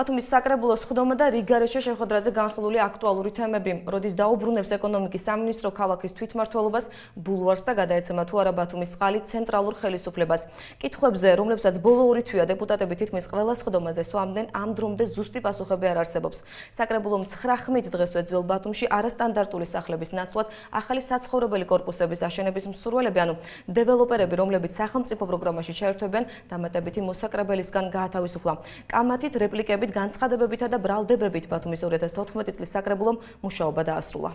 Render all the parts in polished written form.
ბათუმის საკრებულოს სხდომა და რიგგარეშე შეხვედრაზე განხილული აქტუალური თემები. როდის დაუბრუნებს ეკონომიკის სამინისტრო ქალაქის თვითმმართველობას, ბულვარს და გადაეცემა თუ არა ბათუმის წყალი ცენტრალურ ხელისუფლებას. კითხვებზე, რომლებსაც ბოლო ორი თვეა დეპუტატები თითქმის ყველა სხდომაზე სვამდნენ, ამ დრომდე ზუსტი პასუხები არ არსებობს. საკრებულომ 9 ხმით დღესვე ძველ ბათუმში არასტანდარტული სახლების ნაცვლად ახალი საცხოვრებელი კორპუსების აშენების მსურველები, ანუ დეველოპერები, რომლებიც სახელმწიფო პროგრამაში ჩაერთვებიან, დამატებითი მოსაკრებელისგან გაათავისუფლა. კამათით, რეპლიკებით, განცხადებებითა და ბრალდებებით ბათუმის 2014 წლის საკრებულომ მუშაობა დაასრულა.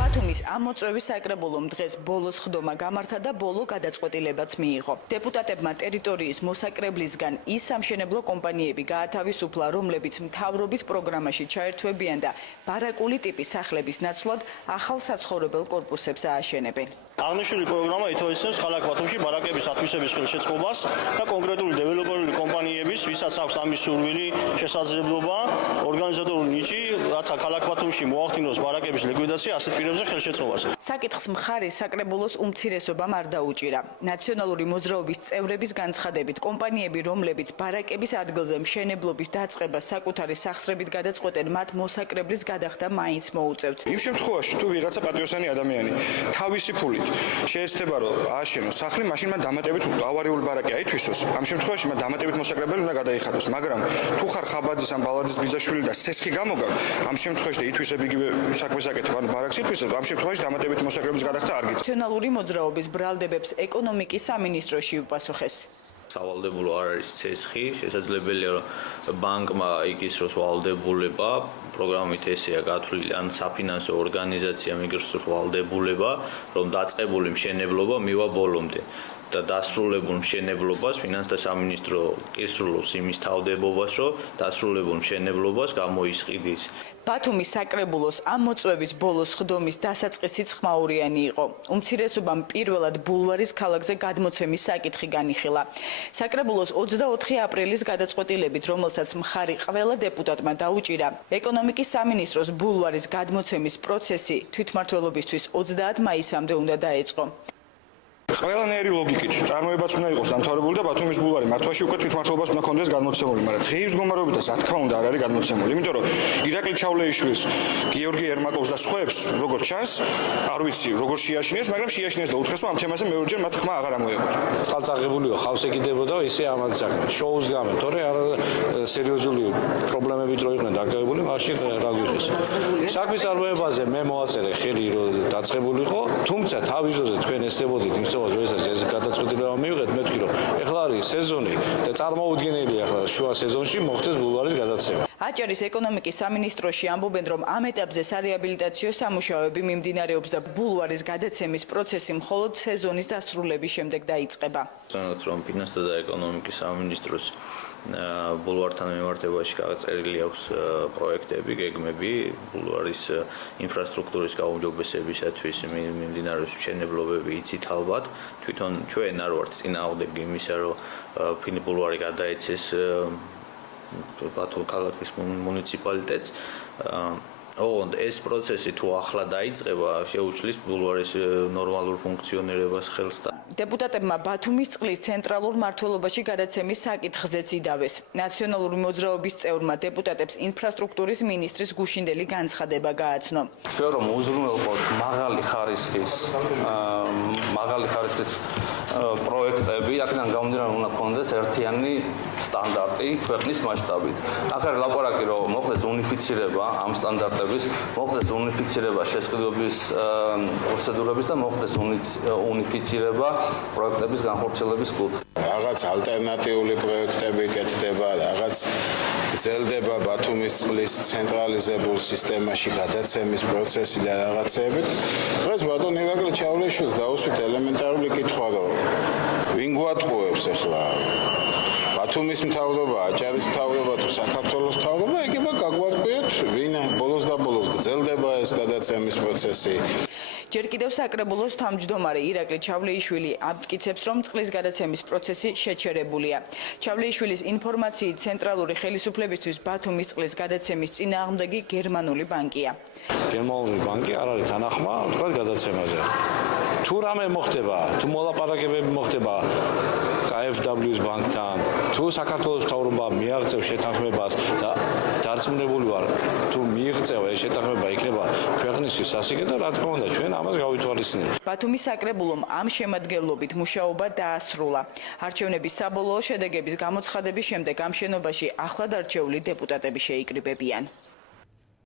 ბათუმის ამოწვევის საკრებულომ დღეს ბოლო სხდომა გამართა და ბოლო გადაწყვეტილებაც მიიღო. დეპუტატებმა ტერიტორიის მოსაკრებლისგან ის სამშენებლო კომპანიები გაათავისუფლა, რომლებიც მთავრობის პროგრამაში ჩაერთვებიან და ბარაკული ტიპის სახლების ნაცვლად ახალ საცხოვრებელ კორპუსებს ააშენებენ. აღნიშნული პროგრამა ითვალისწინებს ქალაქ ბათუმში ბარაკების ათვისების ხელშეწყობას და კონკრეტული დეველოპერული კომპანიების, ვისაც აქვს ამის სურვილი, შესაძლებლობა, ორგანიზატორული ნიჭი, რათა ქალაქ ბათუმში მოახდინოს ბარაკების ლიკვიდაცია ასეთ პირებზე ხელშეწყობას. საკითხს მხარის საკრებულოს უმცირესობამ არ დაუჭირა. ნაციონალური მოძრაობის წევრების განცხადებით, კომპანიები, რომლებიც ბარაკების ადგილზე მშენებლობის დაწყებას საკუთარი სახსრებით გადაწყვეტენ, მათ მოსაკრებლის გადახდა მაინც მოუწევთ. იმ შემთხვევაში, თუ ვიღაცა პატრიოტიანი ადამიანი თავისი ფულით შეეცდება რომ ააშენოს სახლი, მაშინ მან დამატებით ავარიული ბარაკი აითვისოს. ამ შემთხვევაში მან დამატებით მოსაკრებელი უნდა გადაიხადოს, მაგრამ თუ ხარ ხაბაძის ან ბალაძის ბიძაშვილი და სესხი გამოგაქვს, ამ შემთხვევაში და ითვისებ იგივე საქმეს აკეთებ, ანუ ბარაკს ითვისებ, ამ შემთხვევაში დამატებით მოსაკრების გადახდა არ გიწევს. ნაციონალური მოძრაობის ბრალდებებს ეკონომიკის სამინისტროში უპასუხეს. სავალდებულო არ არის ცესხი, შესაძლებელია რომ ბანკმა იგისროს ვალდებულება, პროგრამით ესეა გათვლილი, ან საფინანსო ორგანიზაციამ იგისროს ვალდებულება, რომ დაწყებული მშენებლობა მივა ბოლომდე. და დასრულებულ მშენებლობას ფინანსთა სამინისტრო კისრულობს იმის თავდებობას, რომ დასრულებულ მშენებლობას გამოისყიდის. ბათუმის საკრებულოს ამოწვევის ბოლო სხდომის დასაწყისიც ხმაურიანი იყო. უმცირესობამ პირველად ბულვარის ქალაქზე გადმოცემის საკითხი განიხილა. საკრებულოს 24 აპრილის გადაწყვეტილებით, რომელსაც მხარი ყველა დეპუტატმა დაუჭირა, ეკონომიკის სამინისტროს ბულვარის გადმოცემის პროცესი თვითმმართველობისთვის 30 მაისამდე უნდა დაეწყო. ყველანაირი ლოგიკით წარმოებაც უნდა იყოს დამთავრებული და ბათუმის ბულვარი მართვაში უკვე თვითმმართველობას უნდა კონდეს გადმოცემული, მაგრამ დღეის მდგომარეობითაც რა თქმა უნდა არ არის გადმოცემული, იმიტომ რომ ირაკლი ჩავლეიშვილს, გიორგი ერმაკოვს და სხვაებს როგორც ჩანს, არ ვიცი როგორ შეაშინეს, მაგრამ შეაშინეს და უთხრეს რომ ამ თემაზე მეორჯერ მათ ხმა აღარ ამოეღოთ. წყალწაღებულიო ხავს ეკიდებოდა ისე ამათ საქმე. შოუს გამო, თორე არა სერიოზული პრობლემებით რო იყვნენ დაკავებული, მაშინ რა გვიხეს. საქმის წარმოებაზე მე მოაწერე ხელი რომ დაწყებულიყო, თუმცა თავის ძროზე თქვენ ესწებოდით იმ ეს გადაწყვეტილება მივიღეთ, მე ვთქვი რომ ეხლა არის სეზონი და წარმოუდგენელია ახლა შუა სეზონში მოხდეს ბულვარის გადაცემა. აჭარის ეკონომიკის სამინისტროში ამბობენ, რომ ამ ეტაპზე სარეაბილიტაციო სამუშაოები მიმდინარეობს და ბულვარის გადაცემის პროცესი მხოლოდ სეზონის დასრულების შემდეგ დაიწყება. ვცანოთ, რომ ფინანსთა და ეკონომიკის სამინისტროს ბულვართან მიმართებაში გაწერილი აქვს პროექტები, გეგმები ბულვარის ინფრასტრუქტურის გაუმჯობესებისათვის მიმდინარეობს მშენებლობები, იცით ალბათ, თვითონ ჩვენ არ ვართ წინააღმდეგ იმისა, რომ ბულვარი გადაეცეს ბათუმ ქალაქის მუნიციპალიტეტს. ოღონდ ეს პროცესი თუ ახლა დაიწყება, შეუჩლის ბულვარის ნორმალურ ფუნქციონირებას ხელს და დეპუტატებმა ბათუმის წყლის ცენტრალურ მმართველობაში გადაცემის საკითხზეც იდავეს. ნაციონალური მოძრაობის წევრმა დეპუტატებს ინფრასტრუქტურის მინისტრის გუშინდელი განცხადება გააცნო. ჩვენ რომ უზრუნველყოთ მაღალი ხარისხის პროექტები, აქედან გამომდინარე უნდა გქონდეს ერთიანი სტანდარტი ქვეყნის მასშტაბით. აქ არის ლაპარაკი, რომ მოხდეს უნიფიცირება ამ სტანდარტების, მოხდეს უნიფიცირება შესყიდვების პროცედურების და მოხდეს უნიფიცირება პროექტების განხორციელების კუთხით. რაღაც ალტერნატიული პროექტები კეთდება, რაღაც გრძელდება ბათუმის წყლის ცენტრალიზებულ სისტემაში გადაცემის პროცესი და რაღაცეებით. დღეს ბატონ ირაკლი ჩავლეიშვილს დაუსვით ელემენტარული კითხვა, რომ ვინ გვატყუებს ახლა? ბათუმის მთავრობა, აჭარის მთავრობა თუ საქართველოს მთავრობა, იგება გაგვატყუეთ, ვინ ბოლოს და ბოლოს გრძელდება ეს გადაცემის პროცესი. ჯერ კიდევ საკრებულოს თავმჯდომარე ირაკლი ჩავლეიშვილი ამტკიცებს, რომ წყლის გადაცემის პროცესი შეჩერებულია. ჩავლეიშვილის ინფორმაციით ცენტრალური ხელისუფლებისთვის ბათუმის წყლის გადაცემის წინააღმდეგი გერმანული ბანკია. გერმანული ბანკი არ არის თანახმა თქვა გადაცემაზე. თუ რამე მოხდება, თუ მოლაპარაკებები მოხდება KfW-ს ბანკთან, თუ საქართველოს მთავრობა მიაღწევს შეთანხმებას და დარწმუნებული ვარ, თუ მიიღწევა ეს შეთანხმება იქნება ქვეყნისთვის სასიკე და რა თქმა უნდა ჩვენ ამას გავითვალისწინებთ. ბათუმის საკრებულომ ამ შემადგენლობით მუშაობა დაასრულა. არჩევნების საბოლოო შედეგების გამოცხადების შემდეგ ამ შენობაში ახლად არჩეული დეპუტატები შეიკრიბებიან.